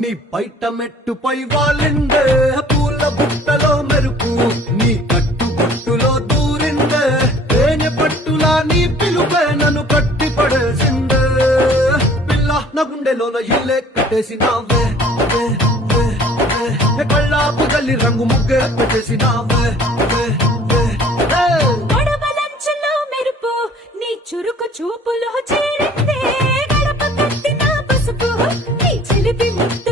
నీ బయట మెట్టుపై వాలిందే పూల బుట్టలో మెరుపు నీ కట్టు బొట్టులో దూరిందే తేనె పట్టులా నీ పిలుపే నన్ను కట్టి పడేసిందే పిల్ల నా గుండెలోన ఇల్లే కట్టేసినావే కళ్ళాపు గల్లి రంగు ముగ్గే పెట్టేసినావే గొడవలంచులో మెరుపు నీ చురుకు చూపులో చేరిందే గడప కట్టిన పసుపు నీ చిలిపి ముద్దు